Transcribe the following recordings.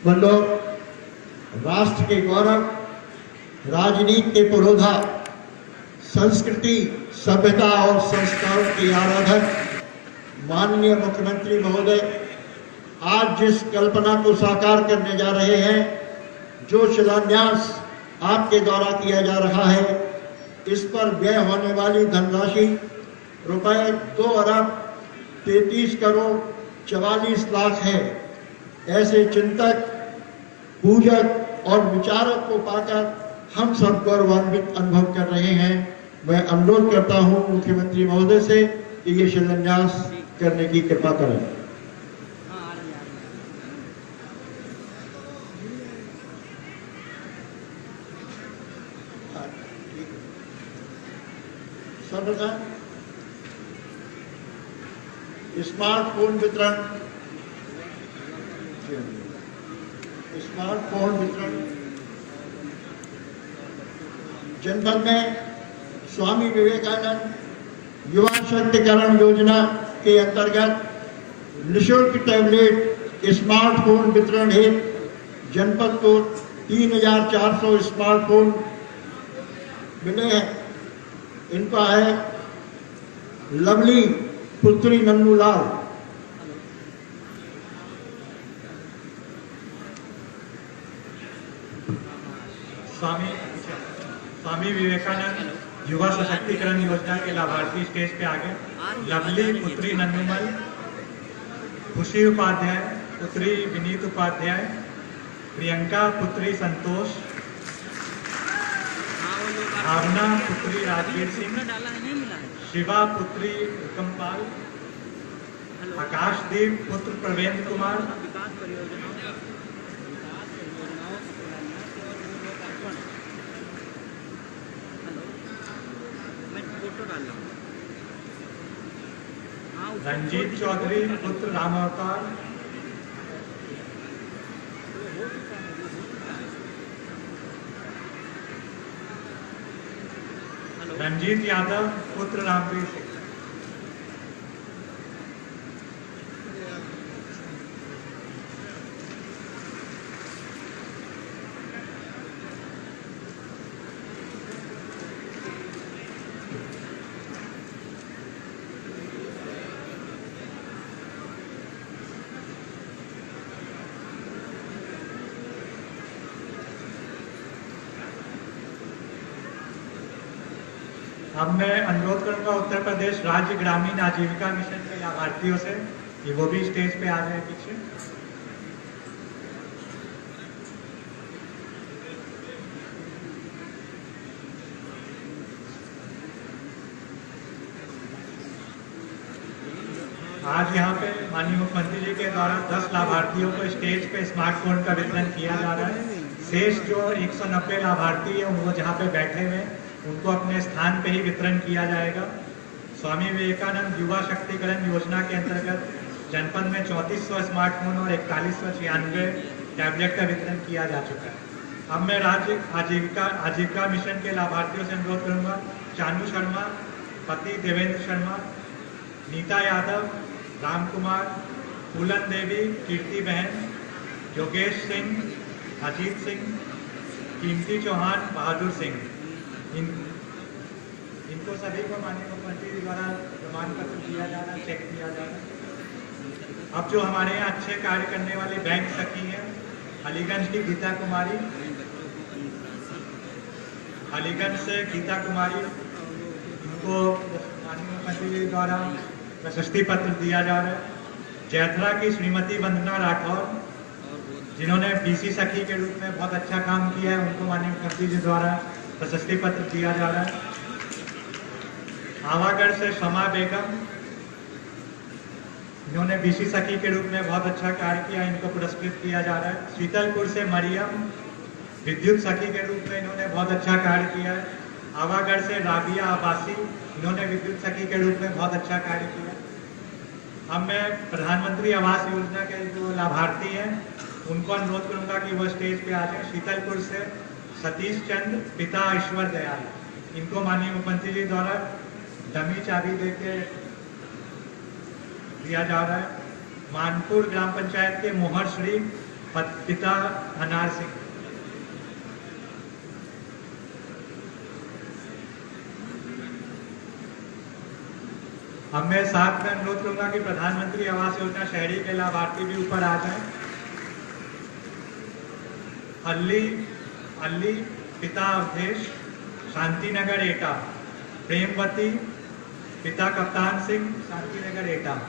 मतलब राष्ट्र के गौरव, राजनीति के पुरोधा, संस्कृति, सभ्यता और संस्कारों के आराधक माननीय मुख्यमंत्री महोदय आज जिस कल्पना को साकार करने जा रहे हैं, जो शिलान्यास आपके द्वारा किया जा रहा है, इस पर व्यय होने वाली धनराशि रुपए 2,33,44,00,000 है। ऐसे चिंतक, पूजक और विचारक को पाकर हम सब गौरवान्वित अनुभव कर रहे हैं। मैं अनुरोध करता हूं मुख्यमंत्री महोदय से कि ये शिलान्यास करने की कृपा करें। सर्वप्रथम स्मार्टफोन वितरण जनपद में स्वामी विवेकानंद युवा सशक्तिकरण योजना के अंतर्गत निःशुल्क टैबलेट स्मार्टफोन वितरण हेतु जनपद को 3,400 स्मार्टफोन मिले हैं। इनका है लवली पुत्री नन्नूलाल। स्वामी विवेकानंद युवा सशक्तिकरण योजना के लाभार्थी स्टेज पे आगे। लवली पुत्री नन्नूमल, खुशी उपाध्याय पुत्री विनीत उपाध्याय, प्रियंका पुत्री संतोष, भावना पुत्री राजवीर सिंह, शिवा पुत्री हुकमपाल, आकाशदीप पुत्र प्रवेंद्र कुमार, रंजीत चौधरी पुत्र राम अवतार, रंजीत यादव पुत्र रामवीर सिंह। अब मैं अनुरोध करूंगा उत्तर प्रदेश राज्य ग्रामीण आजीविका मिशन के लाभार्थियों से कि वो भी स्टेज पे आ जाए पीछे। आज यहाँ पे माननीय मुख्यमंत्री जी के द्वारा 10 लाभार्थियों को स्टेज पे स्मार्टफोन का वितरण किया जा रहा है। शेष जो 190 लाभार्थी है वो जहाँ पे बैठे हुए उनको अपने स्थान पे ही वितरण किया जाएगा। स्वामी विवेकानंद युवा शक्तिकरण योजना के अंतर्गत जनपद में 3400 स्मार्टफोन और 4196 टैबलेट का वितरण किया जा चुका है। अब मैं राज्य आजीविका मिशन के लाभार्थियों से अनुरोध करूंगा। चानू शर्मा पति देवेंद्र शर्मा, नीता यादव, राम कुमार, फूलन देवी, कीर्ति बहन, योगेश सिंह, अजीत सिंह, कीमती चौहान, बहादुर सिंह, इनको सभी को माननीय मुख्यमंत्री द्वारा प्रमाण पत्र दिया जा रहा है, चेक किया जा रहा है। अब जो हमारे यहाँ अच्छे कार्य करने वाले बैंक सखी हैं, अलीगंज की गीता कुमारी, अलीगंज से गीता कुमारी, इनको माननीय मुख्यमंत्री जी द्वारा प्रशस्ति पत्र दिया जा रहा है। जैथरा की श्रीमती वंदना राठौर, जिन्होंने बीसी सखी के रूप में बहुत अच्छा काम किया है, उनको माननीय मुख्यमंत्री जी द्वारा प्रशस्ति पत्र दिया जा रहा है। आवागढ़ से शमा बेगम, इन्होंने बीसी सखी के रूप में बहुत अच्छा कार्य किया, इनको पुरस्कृत किया जा रहा है। शीतलपुर से मरियम, विद्युत सखी के रूप में इन्होंने बहुत अच्छा कार्य किया है। आवागढ़ से राबिया अब्बासी, इन्होंने विद्युत सखी के रूप में बहुत अच्छा कार्य किया। अब मैं प्रधानमंत्री आवास योजना के जो लाभार्थी हैं उनको अनुरोध करूंगा कि वो स्टेज पे आ जाए। शीतलपुर से सतीश चंद्र पिता ईश्वर दयाल, इनको माननीय मुख्यमंत्री जी द्वारा डमी चाबी देके दिया जा रहा है। मानपुर ग्राम पंचायत के मोहर श्री पिता अनार सिंह। अब मैं साथ में अनुरोध करूंगा कि प्रधानमंत्री आवास योजना शहरी के लाभार्थी भी ऊपर आ जाएं। अल्ली पिता अवधेश, शांतिनगर एटा। प्रेमवती पिता कप्तान सिंह, शांतिनगर एटा।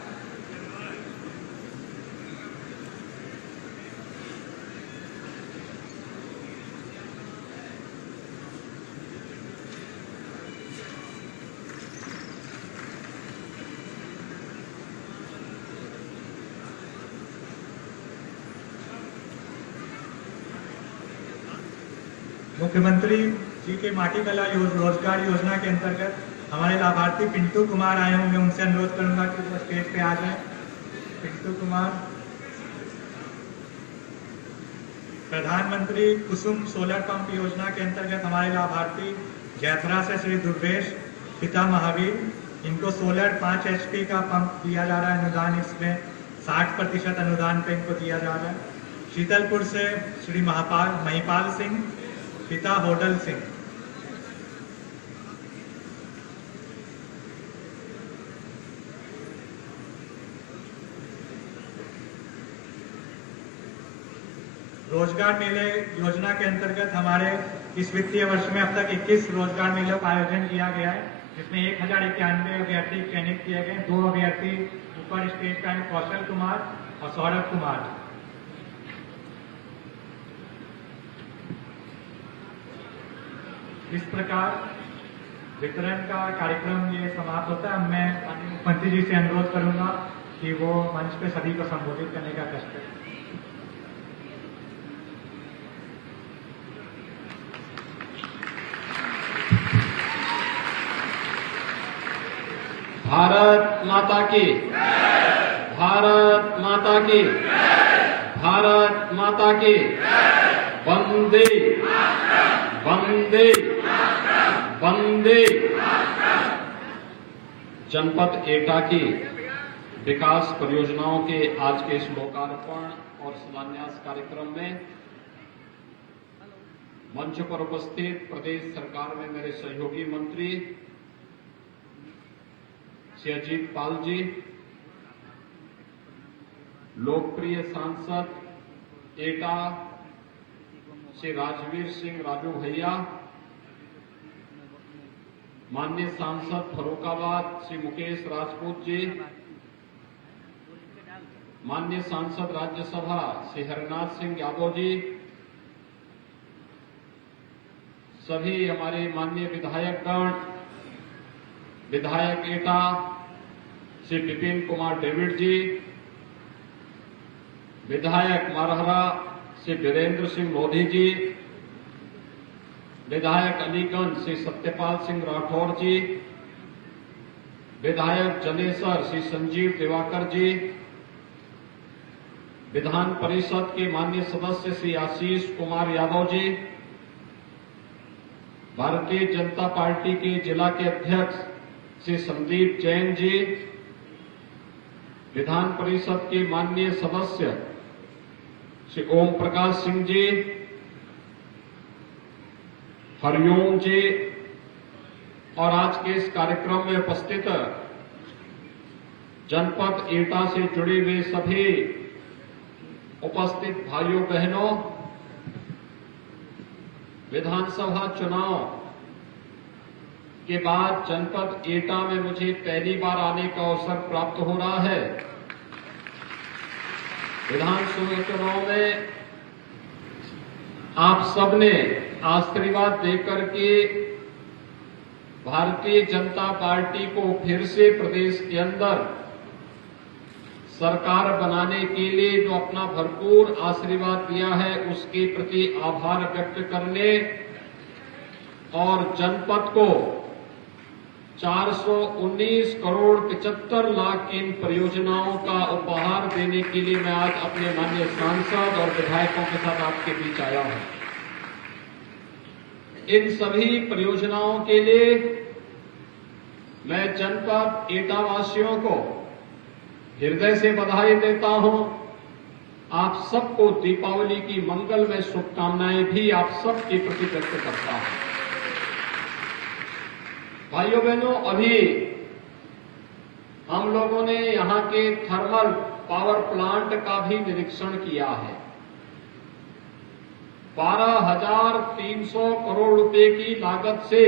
मुख्यमंत्री जी के माटी कला रोजगार योजना के अंतर्गत हमारे लाभार्थी पिंटू कुमार आए होंगे, उनसे अनुरोध करूंगा कि वो स्टेज पे आ जाएं। पिंटू कुमार। प्रधानमंत्री कुसुम सोलर पंप योजना के अंतर्गत हमारे लाभार्थी जयपुरा से श्री दुर्वेश, पिता महावीर। इनको सोलर 5 HP का पंप दिया जा रहा है अनुदान, इसमें 60% अनुदान पे इनको दिया जा रहा है। शीतलपुर से श्री महिपाल सिंह, पिता होडल सिंह। रोजगार मेले योजना के अंतर्गत हमारे इस वित्तीय वर्ष में अब तक 21 रोजगार मेलों का आयोजन किया गया है, जिसमें 1091 अभ्यर्थी चयनित किए गए। 2 अभ्यर्थी ऊपर स्टेज पर हैं, कौशल कुमार और सौरभ कुमार। इस प्रकार वितरण का कार्यक्रम ये समाप्त होता है। मैं मुख्यमंत्री जी से अनुरोध करूंगा कि वो मंच पे सभी को संबोधित करने का कष्ट करें। भारत माता की, भारत माता की, भारत माता की। वंदे वंदे वंदे। जनपद एटा की विकास परियोजनाओं के आज के इस लोकार्पण और शिलान्यास कार्यक्रम में मंच पर उपस्थित प्रदेश सरकार में मेरे सहयोगी मंत्री श्री अजीत पाल जी, लोकप्रिय सांसद एटा श्री राजवीर सिंह राजू भैया, माननीय सांसद फर्रुखाबाद श्री मुकेश राजपूत जी, माननीय सांसद राज्यसभा श्री हरनाथ सिंह यादव जी, सभी हमारे माननीय विधायकगण, विधायक एटा श्री विपिन कुमार डेविड जी, विधायक मारहरा श्री वीरेंद्र सिंह लोधी जी, विधायक अलीगंज श्री सत्यपाल सिंह राठौर जी, विधायक जलेसर श्री संजीव दिवाकर जी, विधान परिषद के माननीय सदस्य श्री आशीष कुमार यादव जी, भारतीय जनता पार्टी के जिला के अध्यक्ष श्री संदीप जैन जी, विधान परिषद के माननीय सदस्य श्री ओम प्रकाश सिंह जी, हरिओम जी और आज के इस कार्यक्रम में उपस्थित जनपद एटा से जुड़े हुए सभी उपस्थित भाइयों बहनों, विधानसभा चुनाव के बाद जनपद एटा में मुझे पहली बार आने का अवसर प्राप्त हो रहा है। विधानसभा चुनाव में आप सबने आशीर्वाद देकर के भारतीय जनता पार्टी को फिर से प्रदेश के अंदर सरकार बनाने के लिए जो अपना भरपूर आशीर्वाद दिया है, उसके प्रति आभार व्यक्त करने और जनपद को 419 करोड़ 75 लाख की इन परियोजनाओं का उपहार देने के लिए मैं आज अपने माननीय सांसद और विधायकों के साथ आपके बीच आया हूं। इन सभी परियोजनाओं के लिए मैं जनपद एटा वासियों को हृदय से बधाई देता हूं आप सबको दीपावली की मंगलमय शुभकामनाएं भी आप सबके प्रति व्यक्त करता हूं। भाइयों बहनों, अभी हम लोगों ने यहां के थर्मल पावर प्लांट का भी निरीक्षण किया है। 12,300 करोड़ रुपए की लागत से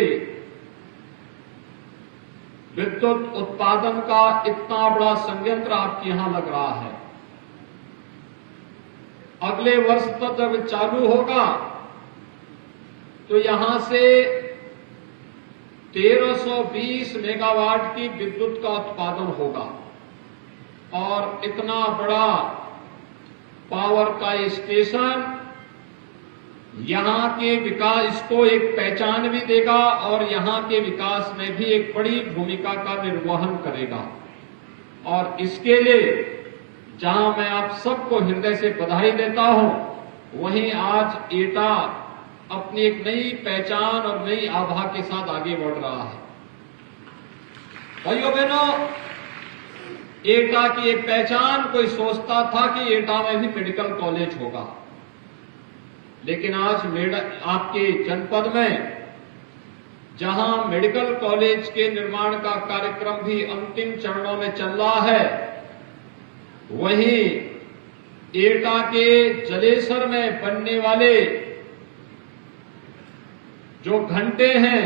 विद्युत उत्पादन का इतना बड़ा संयंत्र आपके यहां लग रहा है। अगले वर्ष तक जब चालू होगा तो यहां से 1320 मेगावाट की विद्युत का उत्पादन होगा और इतना बड़ा पावर का स्टेशन यहां के विकास को एक पहचान भी देगा और यहां के विकास में भी एक बड़ी भूमिका का निर्वहन करेगा। और इसके लिए जहां मैं आप सबको हृदय से बधाई देता हूं, वहीं आज एटा अपनी एक नई पहचान और नई आभा के साथ आगे बढ़ रहा है। भाइयों बहनों, एटा की एक पहचान, कोई सोचता था कि एटा में भी मेडिकल कॉलेज होगा, लेकिन आज आपके जनपद में जहां मेडिकल कॉलेज के निर्माण का कार्यक्रम भी अंतिम चरणों में चल रहा है, वहीं एटा के जलेसर में बनने वाले जो घंटे हैं,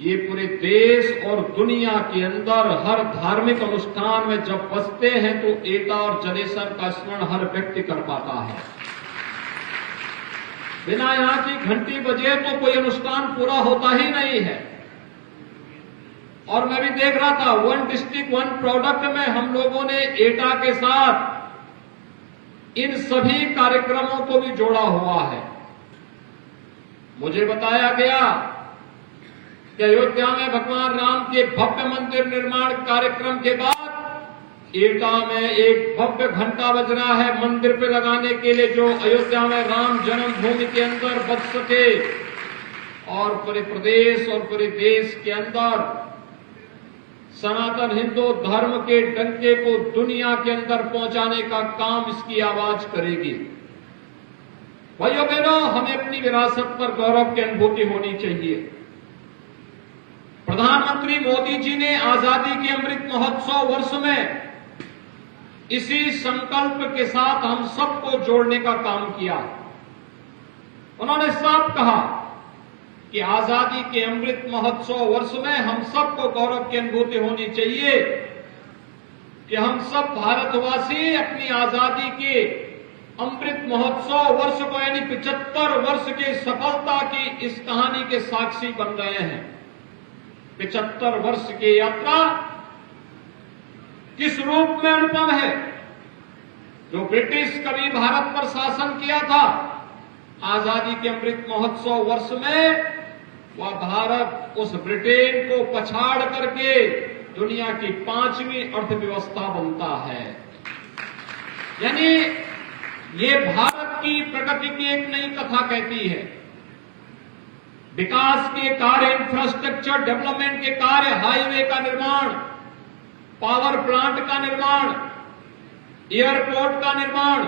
ये पूरे देश और दुनिया के अंदर हर धार्मिक अनुष्ठान में जब बजते हैं तो एटा और जलेसर का स्मरण हर व्यक्ति कर पाता है। बिना यहां की घंटी बजे तो कोई अनुष्ठान पूरा होता ही नहीं है। और मैं भी देख रहा था, वन डिस्ट्रिक्ट वन प्रोडक्ट में हम लोगों ने एटा के साथ इन सभी कार्यक्रमों को भी जोड़ा हुआ है। मुझे बताया गया कि अयोध्या में भगवान राम के भव्य मंदिर निर्माण कार्यक्रम के बाद एटा में एक भव्य घंटा बज रहा है मंदिर पे लगाने के लिए, जो अयोध्या में राम जन्मभूमि के अंदर बज सके और पूरे प्रदेश और पूरे देश के अंदर सनातन हिंदू धर्म के डंके को दुनिया के अंदर पहुंचाने का काम इसकी आवाज करेगी। भाइयों बहनों, हमें अपनी विरासत पर गौरव की अनुभूति होनी चाहिए। प्रधानमंत्री मोदी जी ने आजादी के अमृत महोत्सव वर्ष में इसी संकल्प के साथ हम सबको जोड़ने का काम किया। उन्होंने साफ कहा कि आजादी के अमृत महोत्सव वर्ष में हम सबको गौरव की अनुभूति होनी चाहिए कि हम सब भारतवासी अपनी आजादी के अमृत महोत्सव वर्ष को यानी 75 वर्ष की सफलता की इस कहानी के साक्षी बन रहे हैं। 75 वर्ष की यात्रा किस रूप में अनुपम है। जो ब्रिटिश कभी भारत पर शासन किया था, आजादी के अमृत महोत्सव वर्ष में वह भारत उस ब्रिटेन को पछाड़ करके दुनिया की 5वीं अर्थव्यवस्था बनता है। यानी ये भारत की प्रगति की एक नई कथा कहती है। विकास के कार्य, इंफ्रास्ट्रक्चर डेवलपमेंट के कार्य, हाईवे का निर्माण, पावर प्लांट का निर्माण, एयरपोर्ट का निर्माण,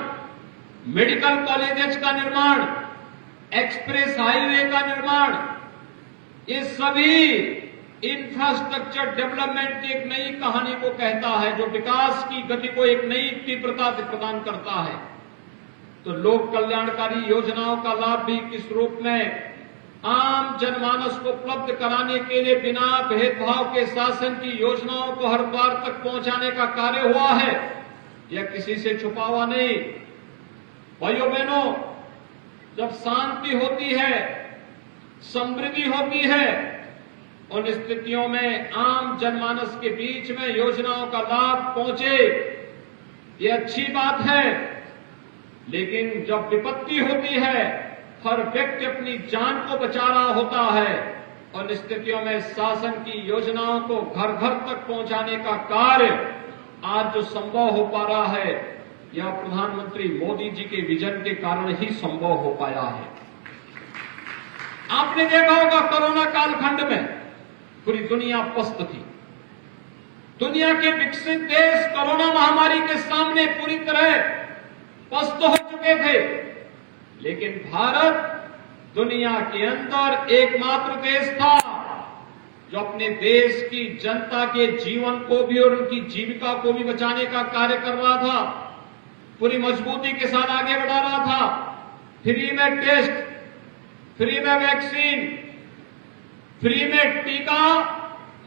मेडिकल कॉलेजेस का निर्माण, एक्सप्रेस हाईवे का निर्माण, ये सभी इंफ्रास्ट्रक्चर डेवलपमेंट की एक नई कहानी को कहता है, जो विकास की गति को एक नई तीव्रता प्रदान करता है। तो लोक कल्याणकारी योजनाओं का लाभ भी किस रूप में आम जनमानस को उपलब्ध कराने के लिए बिना भेदभाव के शासन की योजनाओं को हर द्वार तक पहुंचाने का कार्य हुआ है, यह किसी से छुपा हुआ नहीं। भाइयों बहनों, जब शांति होती है, समृद्धि होती है, उन स्थितियों में आम जनमानस के बीच में योजनाओं का लाभ पहुंचे, ये अच्छी बात है। लेकिन जब विपत्ति होती है, हर व्यक्ति अपनी जान को बचा रहा होता है, और स्थितियों में शासन की योजनाओं को घर घर तक पहुंचाने का कार्य आज जो संभव हो पा रहा है, यह प्रधानमंत्री मोदी जी के विजन के कारण ही संभव हो पाया है। आपने देखा होगा, कोरोना कालखंड में पूरी दुनिया पस्त थी। दुनिया के विकसित देश कोरोना महामारी के सामने पूरी तरह पस्त हो चुके थे, लेकिन भारत दुनिया के अंदर एकमात्र देश था जो अपने देश की जनता के जीवन को भी और उनकी जीविका को भी बचाने का कार्य कर रहा था, पूरी मजबूती के साथ आगे बढ़ा रहा था। फ्री में टेस्ट, फ्री में वैक्सीन, फ्री में टीका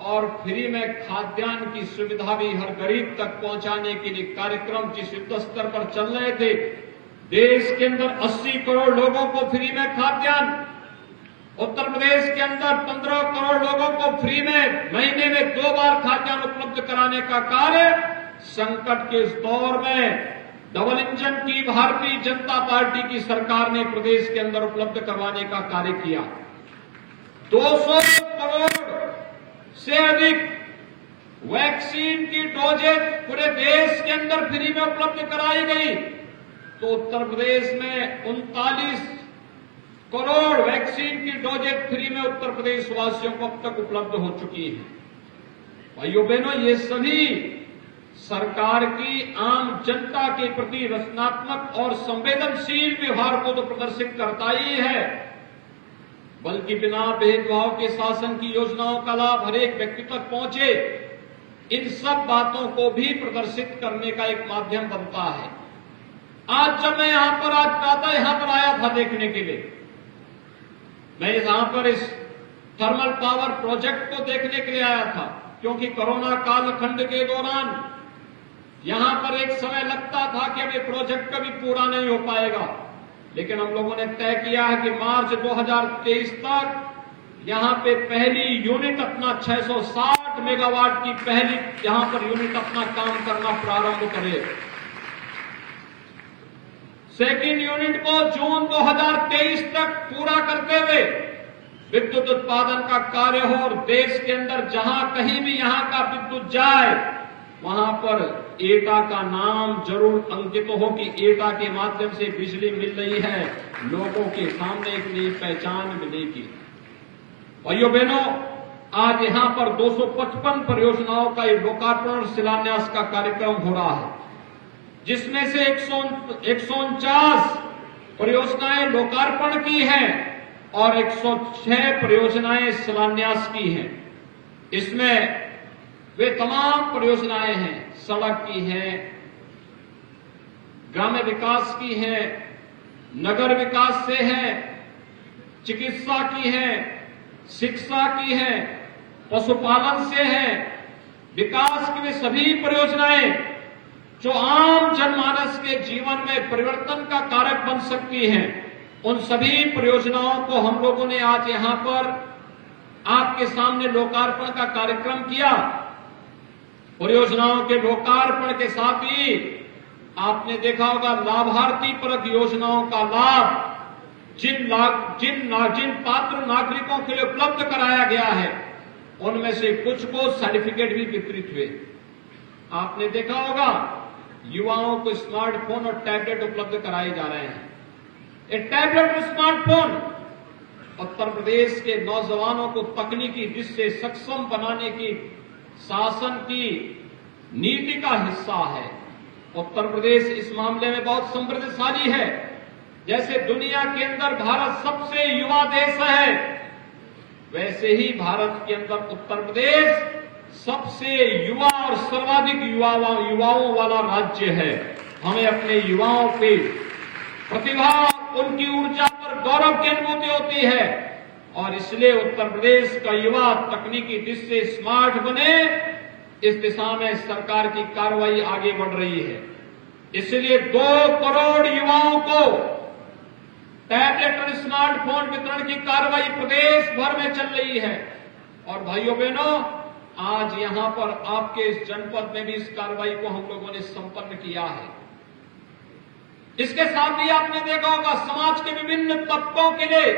और फ्री में खाद्यान्न की सुविधा भी हर गरीब तक पहुंचाने के लिए कार्यक्रम जिस युद्ध स्तर पर चल रहे थे। देश के अंदर 80 करोड़ लोगों को फ्री में खाद्यान्न, उत्तर प्रदेश के अंदर 15 करोड़ लोगों को फ्री में महीने में 2 बार खाद्यान्न उपलब्ध कराने का कार्य संकट के इस दौर में डबल इंजन की भारतीय जनता पार्टी की सरकार ने प्रदेश के अंदर उपलब्ध करवाने का कार्य किया। 200 करोड़ से अधिक वैक्सीन की डोजेज पूरे देश के अंदर फ्री में उपलब्ध कराई गई, तो उत्तर प्रदेश में 39 करोड़ वैक्सीन की डोजेज फ्री में उत्तर प्रदेश वासियों को अब तक उपलब्ध हो चुकी है। भाइयों बहनों, ये सभी सरकार की आम जनता के प्रति रचनात्मक और संवेदनशील व्यवहार को तो प्रदर्शित करता ही है, बल्कि बिना भेदभाव के शासन की योजनाओं का लाभ हर एक व्यक्ति तक पहुंचे, इन सब बातों को भी प्रदर्शित करने का एक माध्यम बनता है। आज जब मैं यहां पर आया था देखने के लिए, मैं यहां पर इस थर्मल पावर प्रोजेक्ट को देखने के लिए आया था, क्योंकि कोरोना कालखंड के दौरान यहां पर एक समय लगता था कि अब ये प्रोजेक्ट कभी पूरा नहीं हो पाएगा, लेकिन हम लोगों ने तय किया है कि मार्च 2023 तक यहां पे पहली यूनिट अपना 660 मेगावाट की पहली यहां पर यूनिट अपना काम करना प्रारंभ करे। सेकेंड यूनिट को जून 2023 तक पूरा करते हुए विद्युत उत्पादन का कार्य हो और देश के अंदर जहां कहीं भी यहां का विद्युत जाए वहां पर एटा का नाम जरूर अंकित हो कि एटा के माध्यम से बिजली मिल रही है, लोगों के सामने एक नई पहचान मिलेगी। भाइयों बहनों, आज यहां पर 255 परियोजनाओं का लोकार्पण और शिलान्यास का कार्यक्रम हो रहा है, जिसमें से 149 परियोजनाएं लोकार्पण की हैं और 106 परियोजनाएं शिलान्यास की हैं। इसमें वे तमाम परियोजनाएं हैं, सड़क की हैं, ग्राम्य विकास की हैं, नगर विकास से हैं, चिकित्सा की हैं, शिक्षा की हैं, पशुपालन से हैं। विकास की वे सभी परियोजनाएं जो आम जनमानस के जीवन में परिवर्तन का कारक बन सकती हैं, उन सभी परियोजनाओं को हम लोगों ने आज यहां पर आपके सामने लोकार्पण का कार्यक्रम किया। परियोजनाओं के लोकार्पण के साथ ही आपने देखा होगा लाभार्थी परक योजनाओं का लाभ जिन पात्र नागरिकों के लिए उपलब्ध कराया गया है, उनमें से कुछ को सर्टिफिकेट भी वितरित हुए। आपने देखा होगा युवाओं को स्मार्टफोन और टैबलेट उपलब्ध कराए जा रहे हैं। ये टैबलेट और स्मार्टफोन उत्तर प्रदेश के नौजवानों को तकनीकी दृष्टि से सक्षम बनाने की शासन की नीति का हिस्सा है। उत्तर प्रदेश इस मामले में बहुत समृद्धशाली है। जैसे दुनिया के अंदर भारत सबसे युवा देश है, वैसे ही भारत के अंदर उत्तर प्रदेश सबसे युवा और सर्वाधिक युवाओं वाला राज्य है। हमें अपने युवाओं पे प्रतिभा, उनकी ऊर्जा पर गौरव की अनुभूति होती है और इसलिए उत्तर प्रदेश का युवा तकनीकी दृष्टि से स्मार्ट बने, इस दिशा में सरकार की कार्रवाई आगे बढ़ रही है। इसलिए 2 करोड़ युवाओं को टैबलेट और स्मार्टफोन वितरण की कार्रवाई प्रदेश भर में चल रही है। और भाइयों बहनों, आज यहां पर आपके इस जनपद में भी इस कार्रवाई को हम लोगों ने संपन्न किया है। इसके साथ ही आपने देखा होगा समाज के विभिन्न तबकों के लिए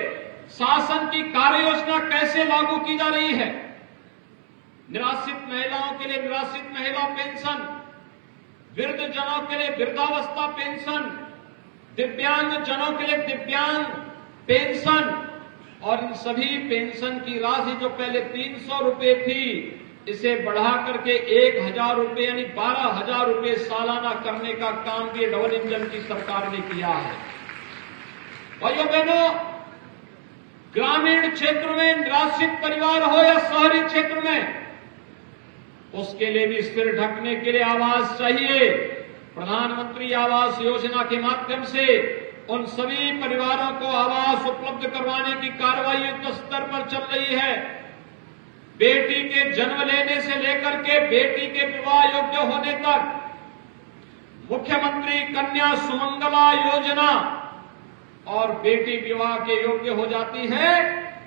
शासन की कार्य योजना कैसे लागू की जा रही है। निराश्रित महिलाओं के लिए निराश्रित महिला पेंशन, वृद्ध जनों के लिए वृद्धावस्था पेंशन, दिव्यांग जनों के लिए दिव्यांग पेंशन, और इन सभी पेंशन की राशि जो पहले 300 रुपए थी, इसे बढ़ा करके 1,000 रुपये यानी 12,000 रुपये सालाना करने का काम भी डबल इंजन की सरकार ने किया है। भाइयों बहनों, ग्रामीण क्षेत्र में निराश्रित परिवार हो या शहरी क्षेत्र में, उसके लिए भी सिर ढकने के लिए आवास चाहिए। प्रधानमंत्री आवास योजना के माध्यम से उन सभी परिवारों को आवास उपलब्ध करवाने की कार्रवाई युद्ध स्तर पर चल रही है। बेटी के जन्म लेने से लेकर के बेटी के विवाह योग्य होने तक मुख्यमंत्री कन्या सुमंगला योजना, और बेटी विवाह के योग्य हो जाती है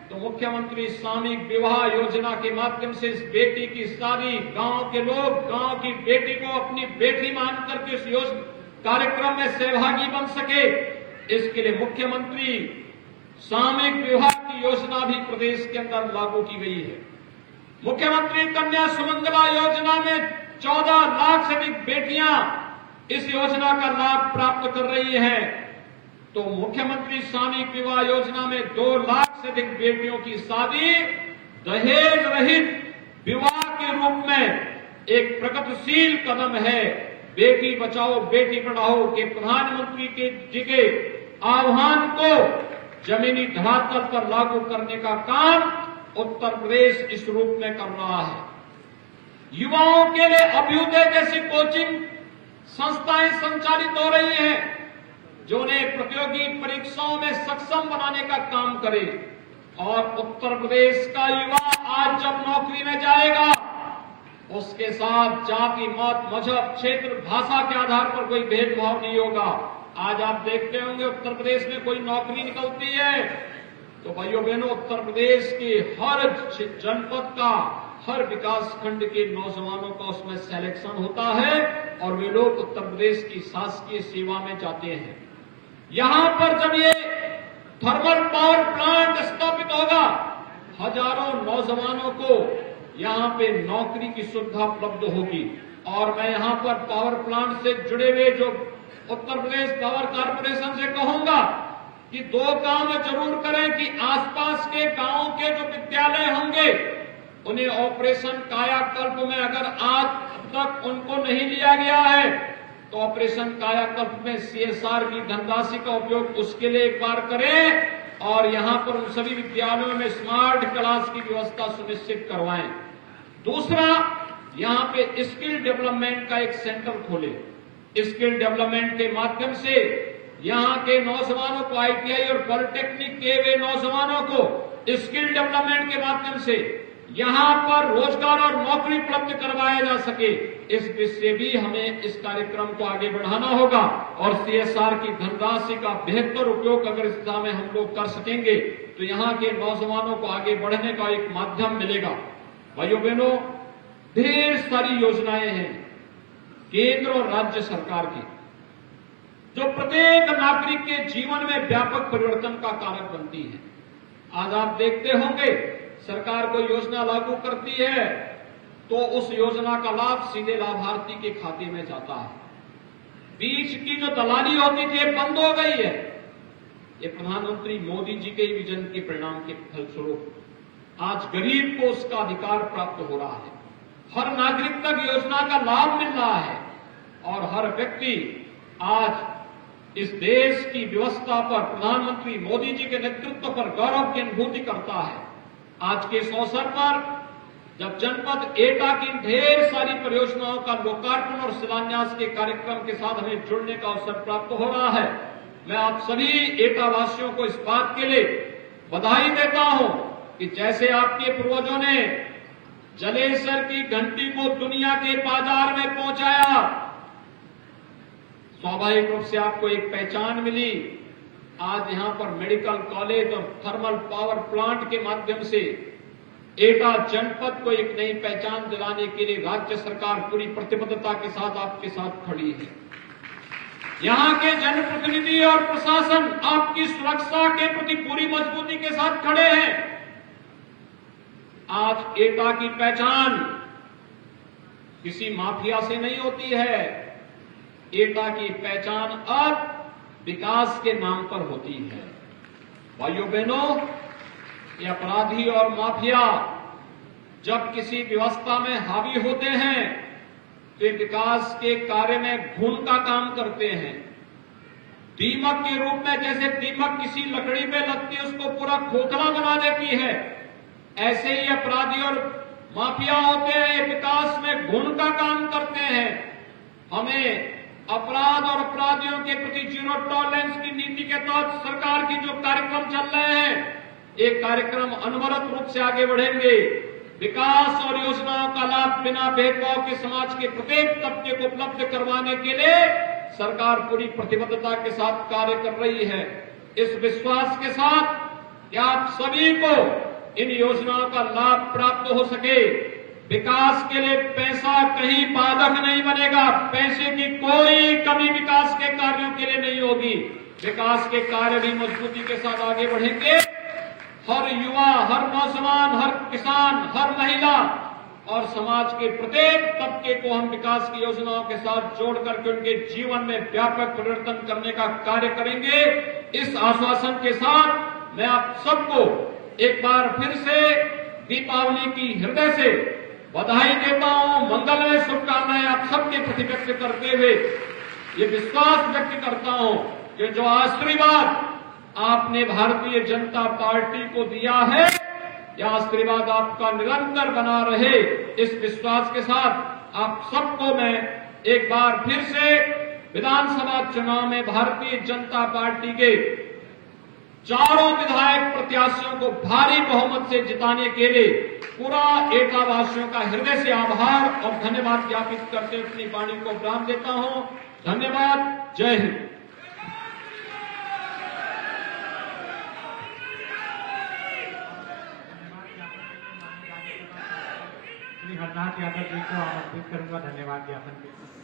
तो मुख्यमंत्री सामूहिक विवाह योजना के माध्यम से इस बेटी की शादी गांव के लोग गांव की बेटी को अपनी बेटी मानकर के इस कार्यक्रम में सहभागी बन सके, इसके लिए मुख्यमंत्री सामूहिक विवाह की योजना भी प्रदेश के अंदर लागू की गई है। मुख्यमंत्री कन्या सुमंगला योजना में 14 लाख से अधिक बेटियां इस योजना का लाभ प्राप्त कर रही हैं, तो मुख्यमंत्री सामूहिक विवाह योजना में 2 लाख से अधिक बेटियों की शादी दहेज रहित विवाह के रूप में एक प्रगतिशील कदम है। बेटी बचाओ बेटी पढ़ाओ के प्रधानमंत्री जी के आह्वान को जमीनी धरातल पर लागू करने का काम उत्तर प्रदेश इस रूप में कर रहा है। युवाओं के लिए अभ्युदय जैसी कोचिंग संस्थाएं संचालित हो रही हैं जो उन्हें प्रतियोगी परीक्षाओं में सक्षम बनाने का काम करे, और उत्तर प्रदेश का युवा आज जब नौकरी में जाएगा उसके साथ जाति मत मजहब क्षेत्र भाषा के आधार पर कोई भेदभाव नहीं होगा। आज आप देखते होंगे उत्तर प्रदेश में कोई नौकरी निकलती है तो भाइयों बहनों उत्तर प्रदेश के हर जनपद का हर विकास खंड के नौजवानों का उसमें सिलेक्शन होता है और वे लोग उत्तर प्रदेश की शासकीय सेवा में जाते हैं। यहां पर जब ये थर्मल पावर प्लांट स्थापित होगा हजारों नौजवानों को यहां पे नौकरी की सुविधा उपलब्ध होगी। और मैं यहां पर पावर प्लांट से जुड़े हुए जो उत्तर प्रदेश पावर कारपोरेशन से कहूंगा कि 2 काम जरूर करें कि आसपास के गांवों के जो विद्यालय होंगे उन्हें ऑपरेशन कायाकल्प में अगर आज तक उनको नहीं लिया गया है तो ऑपरेशन कायाकल्प में CSR की धनराशि का उपयोग उसके लिए एक बार करें और यहां पर उन सभी विद्यालयों में स्मार्ट क्लास की व्यवस्था सुनिश्चित करवाएं। दूसरा, यहां पे स्किल डेवलपमेंट का एक सेंटर खोले। स्किल डेवलपमेंट के माध्यम से यहां के नौजवानों को ITI और पॉलिटेक्निक के वे नौजवानों को स्किल डेवलपमेंट के माध्यम से यहां पर रोजगार और नौकरी उपलब्ध करवाया जा सके, इस दृष्टि से भी हमें इस कार्यक्रम को आगे बढ़ाना होगा। और CSR की धनराशि का बेहतर उपयोग अगर इस दिशा में हम लोग कर सकेंगे तो यहां के नौजवानों को आगे बढ़ने का एक माध्यम मिलेगा। भाइयों बहनों, ढेर सारी योजनाएं हैं केंद्र और राज्य सरकार की जो प्रत्येक नागरिक के जीवन में व्यापक परिवर्तन का कारक बनती है। आज आप देखते होंगे सरकार कोई योजना लागू करती है तो उस योजना का लाभ सीधे लाभार्थी के खाते में जाता है। बीच की जो दलाली होती थी बंद हो गई है। ये प्रधानमंत्री मोदी जी के विजन के परिणाम के फलस्वरूप आज गरीब को उसका अधिकार प्राप्त हो रहा है। हर नागरिक तक योजना का लाभ मिल रहा है और हर व्यक्ति आज इस देश की व्यवस्था पर प्रधानमंत्री मोदी जी के नेतृत्व पर गौरव की अनुभूति करता है। आज के इस अवसर पर जब जनपद एटा की ढेर सारी परियोजनाओं का लोकार्पण और शिलान्यास के कार्यक्रम के साथ हमें जुड़ने का अवसर प्राप्त हो रहा है, मैं आप सभी एटा वासियों को इस बात के लिए बधाई देता हूं कि जैसे आपके पूर्वजों ने जलेसर की घंटी को दुनिया के बाजार में पहुंचाया, स्वाभाविक रूप से आपको एक पहचान मिली। आज यहां पर मेडिकल कॉलेज और थर्मल पावर प्लांट के माध्यम से एटा जनपद को एक नई पहचान दिलाने के लिए राज्य सरकार पूरी प्रतिबद्धता के साथ आपके साथ खड़ी है। यहां के जनप्रतिनिधि और प्रशासन आपकी सुरक्षा के प्रति पूरी मजबूती के साथ खड़े हैं। आज एटा की पहचान किसी माफिया से नहीं होती है। एटा की पहचान अब विकास के नाम पर होती है। भाइयों बहनों, ये अपराधी और माफिया जब किसी व्यवस्था में हावी होते हैं वे विकास के कार्य में घुन का काम करते हैं। दीमक के रूप में, जैसे दीमक किसी लकड़ी पे लगती है उसको पूरा खोखला बना देती है, ऐसे ही अपराधी और माफिया होते हैं, विकास में घुन का काम करते हैं। हमें अपराध और अपराधियों के प्रति जीरो टॉलरेंस की नीति के तहत सरकार की जो कार्यक्रम चल रहे हैं, एक कार्यक्रम अनवरत रूप से आगे बढ़ेंगे। विकास और योजनाओं का लाभ बिना भेदभाव के समाज के प्रत्येक तबके को उपलब्ध करवाने के लिए सरकार पूरी प्रतिबद्धता के साथ कार्य कर रही है। इस विश्वास के साथ कि आप सभी को इन योजनाओं का लाभ प्राप्त हो सके, विकास के लिए पैसा कहीं बाधक नहीं बनेगा, पैसे की कोई कमी विकास के कार्यों के लिए नहीं होगी। विकास के कार्य भी मजबूती के साथ आगे बढ़ेंगे। हर युवा, हर नौजवान, हर किसान, हर महिला और समाज के प्रत्येक तबके को हम विकास की योजनाओं के साथ जोड़ करके उनके जीवन में व्यापक परिवर्तन करने का कार्य करेंगे। इस आश्वासन के साथ मैं आप सबको एक बार फिर से दीपावली की हृदय से बधाई देता हूं, मंगलमय शुभकामनाएं आप सबके प्रति व्यक्त करते हुए ये विश्वास व्यक्त करता हूं कि जो आशीर्वाद आपने भारतीय जनता पार्टी को दिया है, यह आशीर्वाद आपका निरंतर बना रहे। इस विश्वास के साथ आप सबको मैं एक बार फिर से विधानसभा चुनाव में भारतीय जनता पार्टी के चारों विधायक प्रत्याशियों को भारी बहुमत से जिताने के लिए पूरा एटावासियों का हृदय से आभार और धन्यवाद ज्ञापित करते अपनी वाणी को विराम देता हूं। धन्यवाद। जय हिंद। श्री हरनाथ यादव जी को आमंत्रित करूंगा धन्यवाद ज्ञापन के लिए।